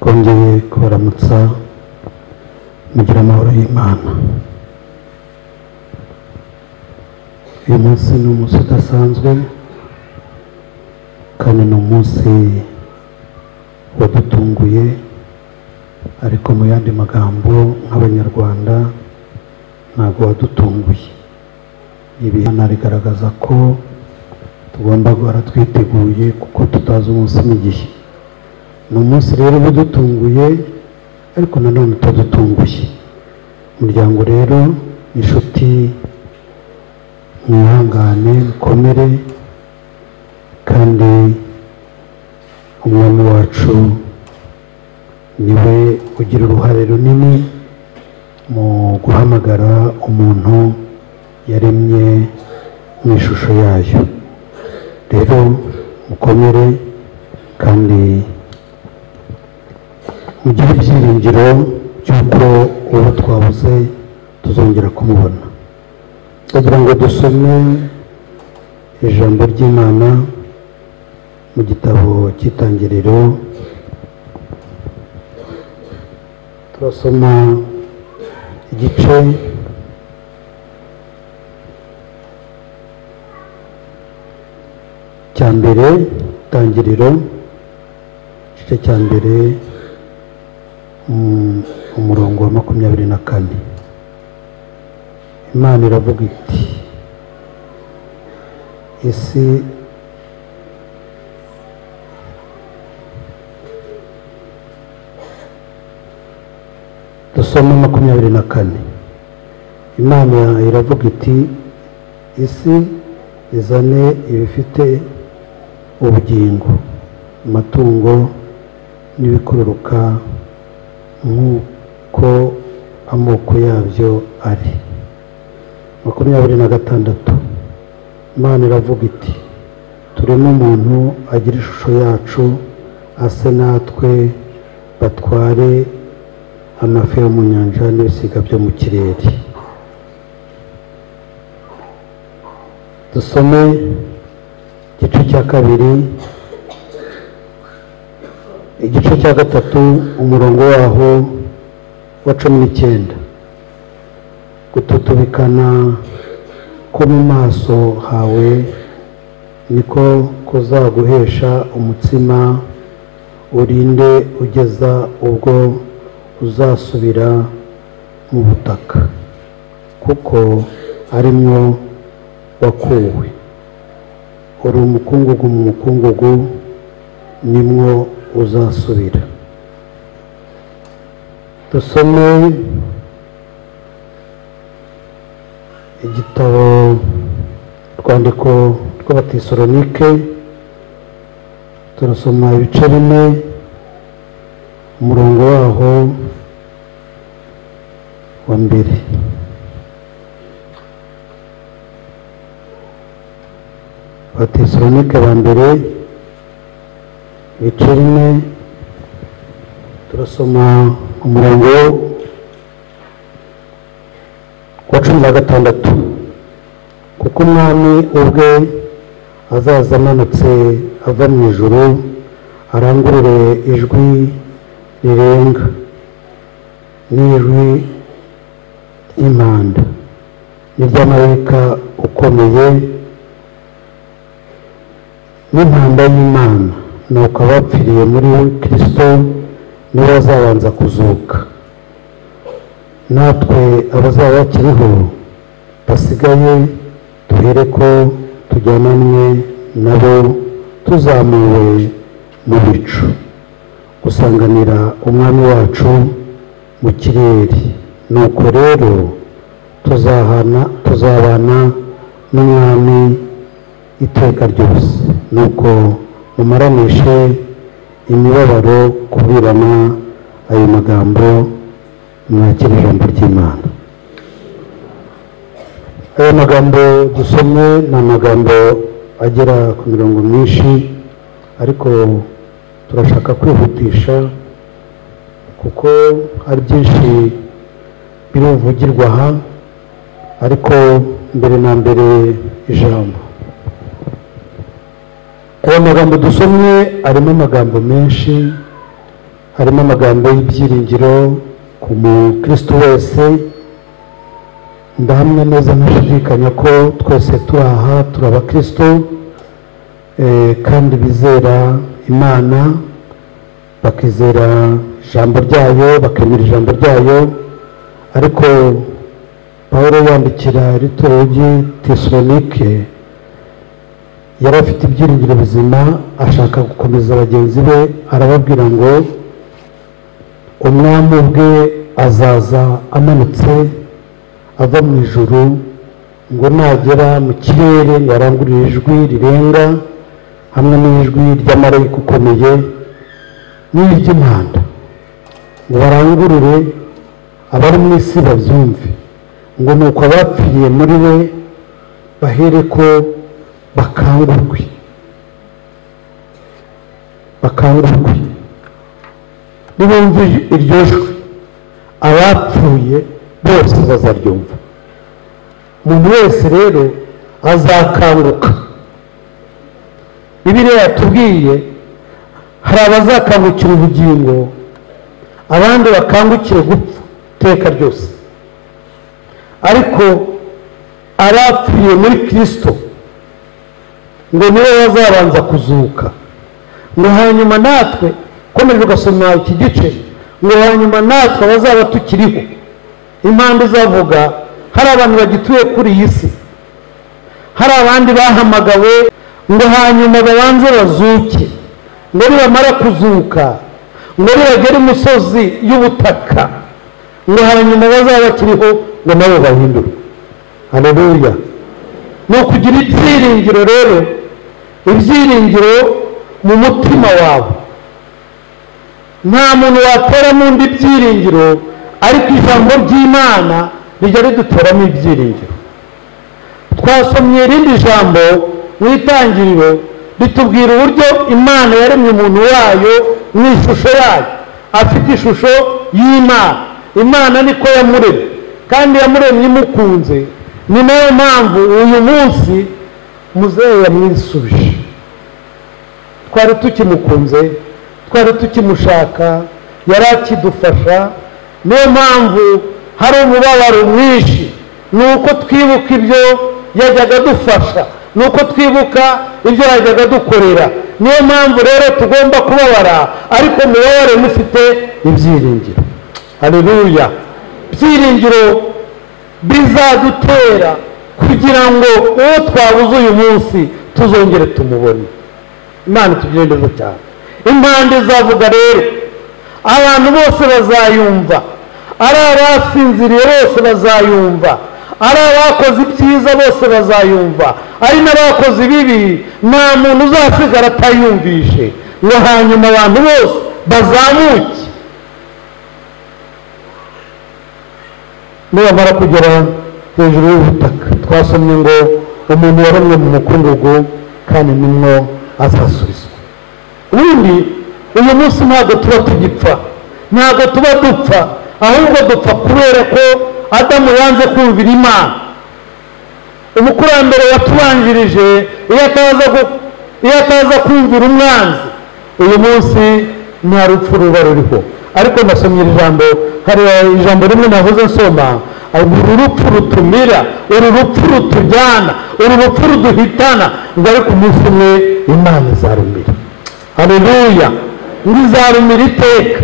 kongeye kubaramutsa mugira amahoro y'Imana. Uyu munsi ni umunsi udasanzwe kandi ni umunsi wadutunguye, ariko mu yandi magambo nk'abanyarwanda ntabwo wadutunguye. Ibi bigaragaza ko tugomba guhora twiteguye kuko tutazi umunsi n'igihe. Ni umunsi rero udutunguye ariko nanone utadutunguye. Umuryango rero inshuti mwihangane mukomere, kandi umwami wacu niwe ugira uruhare runini mu guhamagara umuntu yaremye mu ishusho yayo. Rero mukomere kandi mugire ibyiringiro by'uko uwo twabuze tuzongera kumubona. Kugira ngo dusome ijambo ry'Imana mu gitabo cy'Itangiriro, turasoma igice cya mbere. Itangiriro igice cya mbere umurongo wa 24. Imana iravuga iti, isi dusoma 24. Imana iravuga iti, isi izane ibifite ubugingo, amatungo n'ibikururuka nk'uko amoko yabyo ari. 26. Imana iravuga iti, tureme umuntu agira ishusho yacu, ase natwe, batware amafi yo mu nyanja n'ibisiga byo mu kirere. Dusome igice cya kabiri, igice cya gatatu, umurongo waho wa 19. Gututubikana ko mu maso hawe niko kuzaguhesha umutsima, urinde ugeza ubwo uzasubira mu butaka, kuko arimwo wakuwe. Uri umukungugu mu mukungugu, nimwo uzasubira. Dusome igitabo rwandiko rw'Abatesalonike, turasoma ibice 4, umurongo waho wa 2. Abatesalonike ba mbere ibice 4, turasoma umurongo wa 16. Kuko umwami ubwe azaza amanutse ava mu ijuru, arangurure ijwi rirenga n'ijwi ry'impanda n'iry'amarayika ukomeye n'impanda y'Imana, nuko abapfiriye muri Kristo nibo bazabanza kuzuka. Natwe abazaba bakiriho basigaye duhere ko tujyananwe nabo tuzamuwe mu bicu gusanganira umwami wacu mu kirere. Nuko rero tuzabana n'umwami iteka ryose. Nuko mumaranishe imibabaro kubwirana ayo magambo, mwakira ijambo ry'Imana. Ayo magambo dusomye ni amagambo agera ku mirongo myinshi, ariko turashaka kwihutisha kuko hari byinshi biruvugirwa aha. Ariko mbere na mbere ijambo, aya magambo dusomye arimo amagambo menshi harimo amagambo y'ibyiringiro ku mukristo wese. Ndahamya neza ntashidikanya ko twese turi aha turi abakristo kandi bizera Imana, bakizera ijambo ryayo, bakemera ijambo ryayo. Ariko Pawulo yandikira itorero ry'i Tesalonike yari afite ibyiringiro bizima, ashaka gukomeza bagenzi be, arababwira ngo umwami ubwe azaza amanutse ava mu ijuru, ngo nagera mu kirere yarangurira ijwi rirenga hamwe n'ijwi ry'amarayika ukomeye n'iry'impanda, ngo barangurure abari mu isi babyumve, ngo nuko abapfiriye muri we bahere ko bakangurwe. Nibumva iryo jwi abapfuye bose bazaryumva. Umuntu wese rero azakanguka. Bibiliya yatubwiye hari abazakangukira ubugingo, abandi bakangukire gupfa iteka ryose. Ariko abapfuye muri Kristo ngo niwe bazabanza kuzuka, ngo hanyuma natwe, komeje ugasoma iki gice, ngo hanyuma natwe bazaba tukiriho. Impande zavuga hari abantu bagituye kuri iyi si, hari abandi bahamagawe ngo hanyuma babanze bazuke, ngo nibamara kuzuka ngo nibagera imusozi y'ubutaka, ngo hanyuma bazaba bakiriho ngo nabo bahindurwe. Haleluya! Ni ukugira ibyiringiro rero, ibyiringiro mu mutima wawe. Nta muntu watera mu ndi byiringiro, ariko ijambo ry'Imana rijya riduteramo ibyiringiro. Twasomye irindi jambo mu itangiriro ritubwira uburyo Imana yaremye umuntu wayo mu ishusho yayo, afite ishusho y'Imana. Imana niko yamuremye, kandi yamuremye imukunze. Ni nayo mpamvu uyu munsi muzehe yamwisubije. Twari tukimukunze, twari tukimushaka, yari akidufasha. Niyo mpamvu hari umubabaro mwinshi, ni uko twibuka ibyo yajyaga dufasha, ni uko twibuka ibyo yajyaga dukorera. Niyo mpamvu rero tugomba kubabara, ariko mubabare mufite ibyiringiro. Haleluya! Ibyiringiro bizadutera kugira ngo uwo twabuze uyu munsi tuzongere tumubone. Imana itugirire neza cyane. Impande zavuga rero abantu bose bazayumva, ari abasinziriye bose bazayumva, ari abakoze ibyiza bose bazayumva, ari n'abakoze ibibi nta muntu uzasigara atayumvishe. Ngo hanyuma abantu bose bazamuke, nibamara kugera hejuru y'ubutaka. Twasomye ngo umuntu waremwe mu mukungugu kandi nimwo azasubizwa. Ubundi uyu munsi ntabwo tuba tugipfa, ntabwo tuba dupfa, ahubwo dupfa kubera ko Adamu yanze kumvira Imana. Umukurambere watubanjirije iyo ataza kumvira umwanzi, uyu munsi nta rupfu ruba ruriho. Ariko nasomye ijambo, hari ijambo rimwe navuze nsoma, uru rupfu rutumira, uru rupfu rutujyana, uru rupfu ruduhitana, ngo ariko umunsi umwe Imana izarumira. Haleluya! Ngo izarumira iteka.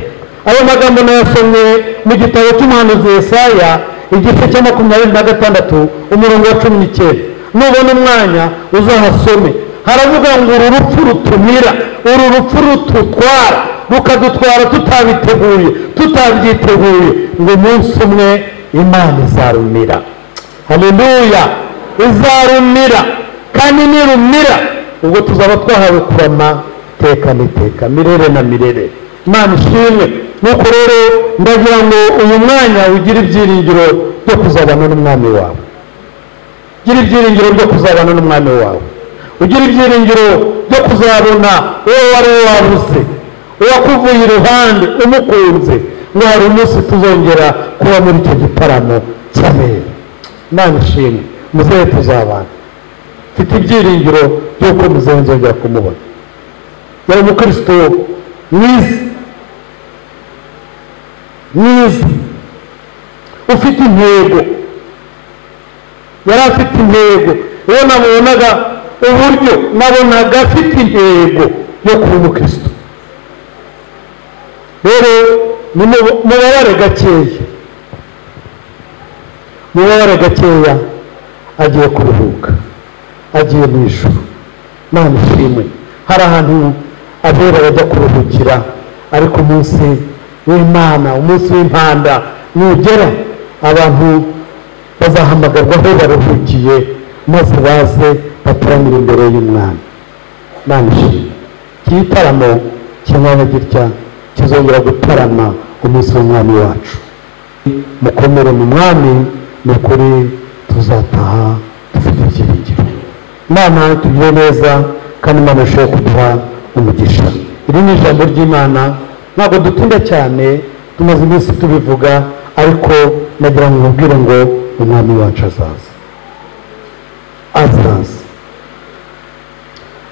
Ayo magambo nayasomye mu gitabo cy'umuhanuzi Yesaya, igice cya 26 umurongo wa 19. Nubona umwanya uzahasome. Haravuga ngo uru rupfu rutumira, uru rupfu rututwara, rukadutwara tutabiteguye, tutabyiteguye, ngo umunsi umwe Imana izarumira. Haleluya! Izarumira, kandi nirumira ubwo tuzaba twahawe kurama iteka n'iteka, mirere na mirere. Imana ishimwe. Nuko rero ndagira ngo uyu mwanya ugire ibyiringiro byo kuzabana n'umwami wawe, ugire ibyiringiro byo kuzabana n'umwami wawe, ugire ibyiringiro byo kuzabona uwo wari wabuze, uwakuvuye iruhande umukunze, ngo hari umunsi tuzongera kuba muri icyo gitaramo cy'abera. Imana ishimwe. Muzehe tuzabana, mfite ibyiringiro by'uko muzehe nzongera kumubona. Yari umukristo mwiza, mwiza ufite intego. Yari afite intego, rero nabonaga uburyo nabonaga afite intego yo kuba umukristo. Rero mubabare gakeya agiye kuruhuka, agiye mu ijuru. Mana ishimwe. Hari ahantu abera bajya kuruhukira, ariko umunsi w'Imana, umunsi w'impanda nugera, abantu bazahamagarwa aho baruhukiye, maze baze bataramira imbere y'Umwami. Mana ishimwe. Iki gitaramo kimwana gitya kizongera gutarama umunsi w'Umwami wacu. Mukomere mu Mwami, ni ukuri tuzataha dufite ibyiringiro. Imana tugire neza, kandi Imana ishobora kuduha umugisha. Iri ni ijambo ry'Imana, ntabwo dutinda cyane, tumaze iminsi tubivuga, ariko nagira ngo mubwire ngo Umwami wacu azaza.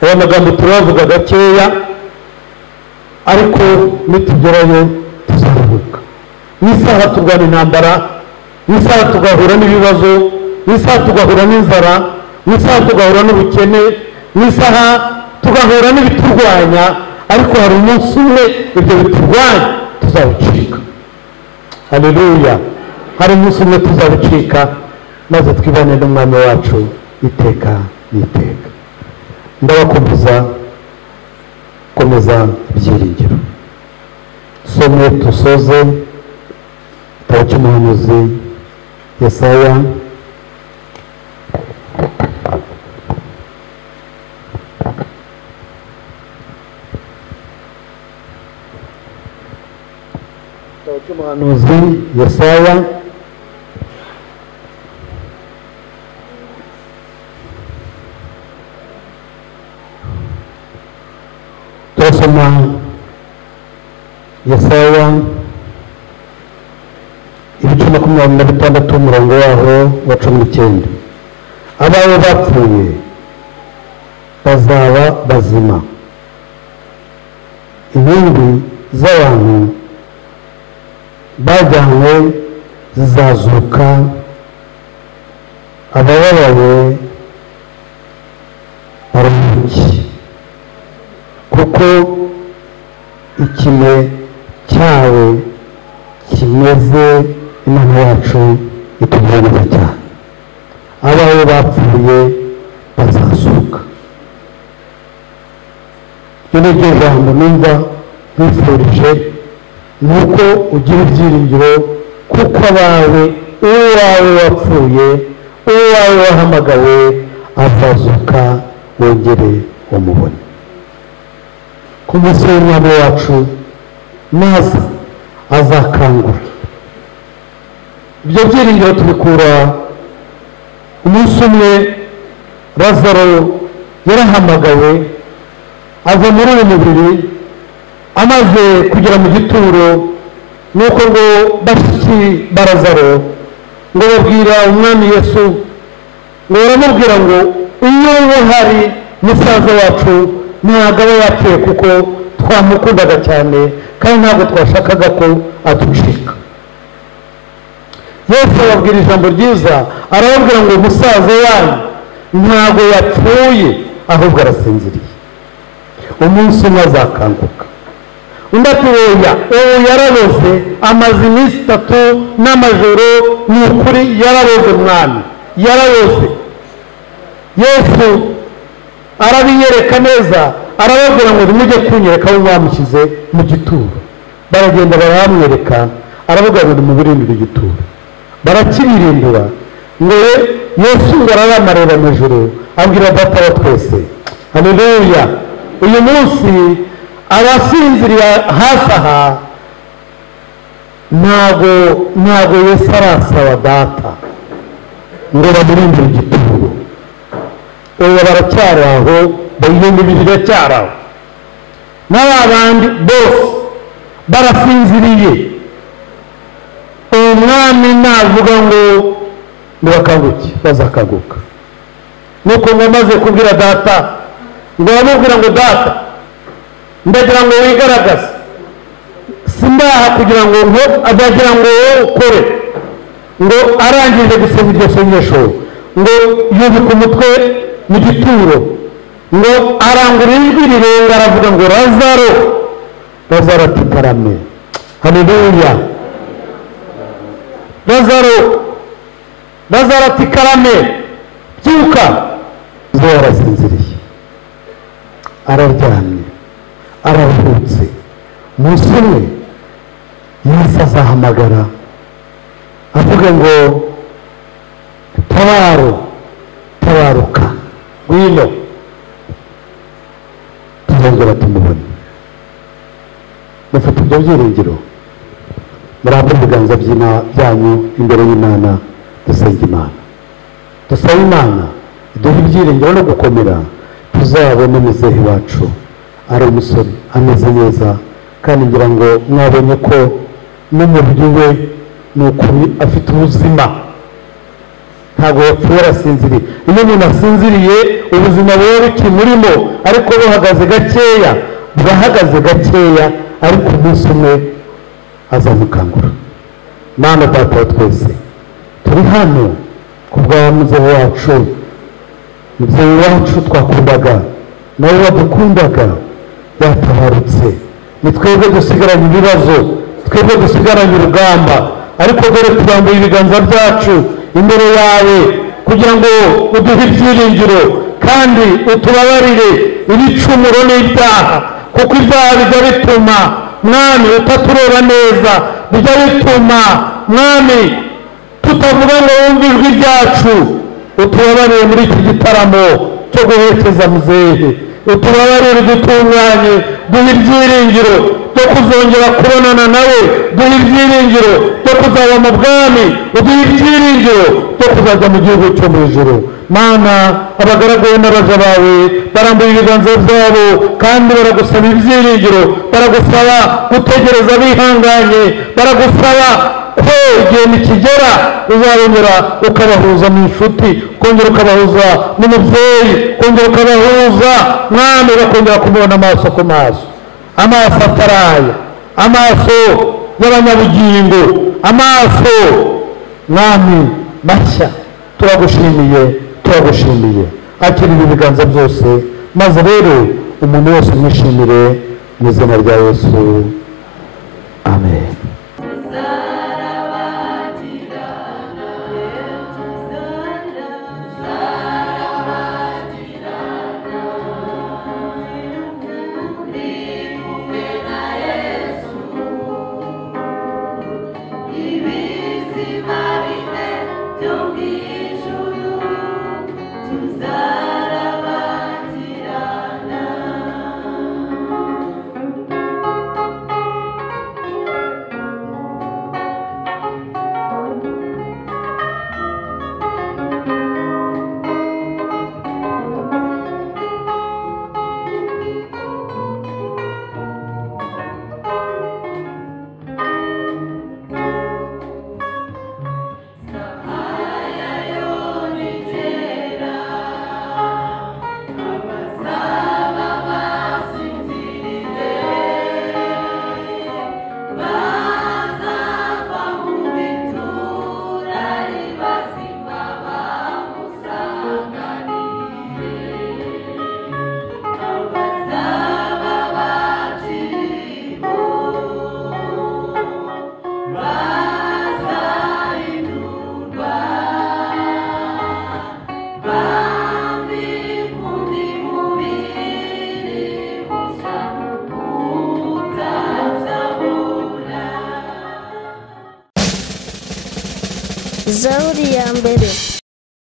Aya magambo turavuga gakeya, ariko nitugerayo tuzaruhuka. N'isaha turwana intambara, n'isaha tugahura n'ibibazo, n'isaha tugahura n'inzara, n'isaha tugahura n'ubukene, n'isaha tugahura n'ibiturwanya, ariko hari umunsi umwe ibyo biturwanya tuzabicika. Haleluya. Hari umunsi umwe tuzabicika, maze twibane n'Umwami wacu iteka n'iteka. Ndabakomeza ibyiringiro. Some dusoze igitabo cy'umuhanuzi Yesaya, turasoma Yesaya ibice 26 umurongo waho wa 19. Abawe bapfuye bazaba bazima, intumbi z'abantu bajyanywe zizazuka, abababaye baruhuke, kuko ikime cyawe kimeze. Imana yacu itugirira neza cyane. Abawe bapfuye bazazuka. Iryo ni ryo jambo numva nkwifurije, nuko ugira ibyiringiro, kuko abawe, uwawe wapfuye, uwawe wahamagawe azazuka, wongere umubone. Ku munsi w'Umwami wacu naza azakangura. Ibyo byiringiro tubikura umunsi umwe Lazaro yarahamagawe, ava muri uyu mubiri, amaze kugera mu gituro. Nuko ngo bashiki ba Lazaro ngo babwira Umwami Yesu, ngo baramubwira ngo iyo hari musaza wacu ntabwo aba yapfuye, kuko twamukundaga cyane kandi ntabwo twashakaga ko aducika. Yesu ababwira ijambo ryiza, arababwira ngo musaza wanyu ntabwo yapfuye, ahubwo arasinziriye, umunsi umwe azakanguka. Undi ati oya, ubu yaraboze, amaze iminsi 3 n'amajoro, ni ukuri yaraboze mwami, yaraboze. Yesu arabiyereka neza, arababwira ngo nimujye kunyereka aho mwamushyize mu gituro. Baragenda baramwereka, aravuga ngo nimubirindire igituro. Barakibirindura. Ngo Yesu aramareba mu ijuru, abwira Data wa twese. Haleluya. Uyu munsi abasinziriye hasi aha, ntago Yesu arasaba Data ngo bamurindire igituro. Ubu baracyari aho, bayihindi biracyari aho. N'abandi bose barasinziriye. Umwami navuga ngo nibakanguke, bazakaguka. Nuko ngo maze kubwira Data, ngo bamubwira ngo Data, ndagira ngo wigaragaze. simbaha kugira ngo azagira ngo ukore ngo arangije gusenga iryo sengesho ngo yubika umutwe mu gituro ngo arangura ijwi rirenga aravuga ngo Lazaro ati karame. Haleluya. Lazaro ati karame byuka. Lazaro arasinziriye araryamye araruhutse. Umunsi umwe Yesu azahamagara avuga ngo tabaruka ngwino tuzongera tumubone. Mufite ibyo byiringiro muramba ibiganza byanyu imbere y'Imana dusenga Imana. Dusaba Imana iduhe ibyiringiro no gukomera tuzabone muzehe wacu ari umusore ameze neza kandi ngira ngo mwabonye ko n'umubiri we n'ukuri afite ubuzima ntabwo yapfuye arasinziriye. Iyo umuntu asinziriye ubuzima buba bukimurimo ariko buhagaze gakeya ariko umunsi umwe azamukangura. Mana Data wa twese turi hano kubwa muzehe wacu, muzehe wacu twakundaga nawe wadukundaga yatabarutse. Ni twebwe dusigaranye ibibazo, twebwe dusigaranye urugamba, ariko dore turambuye ibiganza byacu imbere yawe kugira ngo uduhe ibyiringiro kandi utubabarire ibicumuro n'ibyaha, kuko ibyaha bijya bituma mwami utatureba neza, bijya bituma mwami tutavuga ngo wumve ijwi ryacu. Utubabarire muri iki gitaramo cyo guherekeza muzehe, utubabarire dutunganye, duhe ibyiringiro byo kuzongera kubonana nawe, duhe ibyiringiro byo kuzaba mu bwami, uduhe ibyiringiro byo kuzajya mu gihugu cyo mu ijuru. Mana abagaragu n'abaja bawe barambuye ibiganza byabo kandi baragusaba ibyiringiro, baragusaba gutegereza bihanganye, baragusaba ko igihe nikigera uzabonera ukabahuza mu inshuti, kongera ukabahuza n'umubyeyi, kongera ukabahuza mwami bakongera kumubona amaso ku maso, amaso ataraye, amaso y'abanyabugingo, amaso mwami mashya. turagushimiye akirira ibiganza byose, maze rero umuntu wese umwishimire mu izina rya Yesu, amen. Zaburi ya mbere.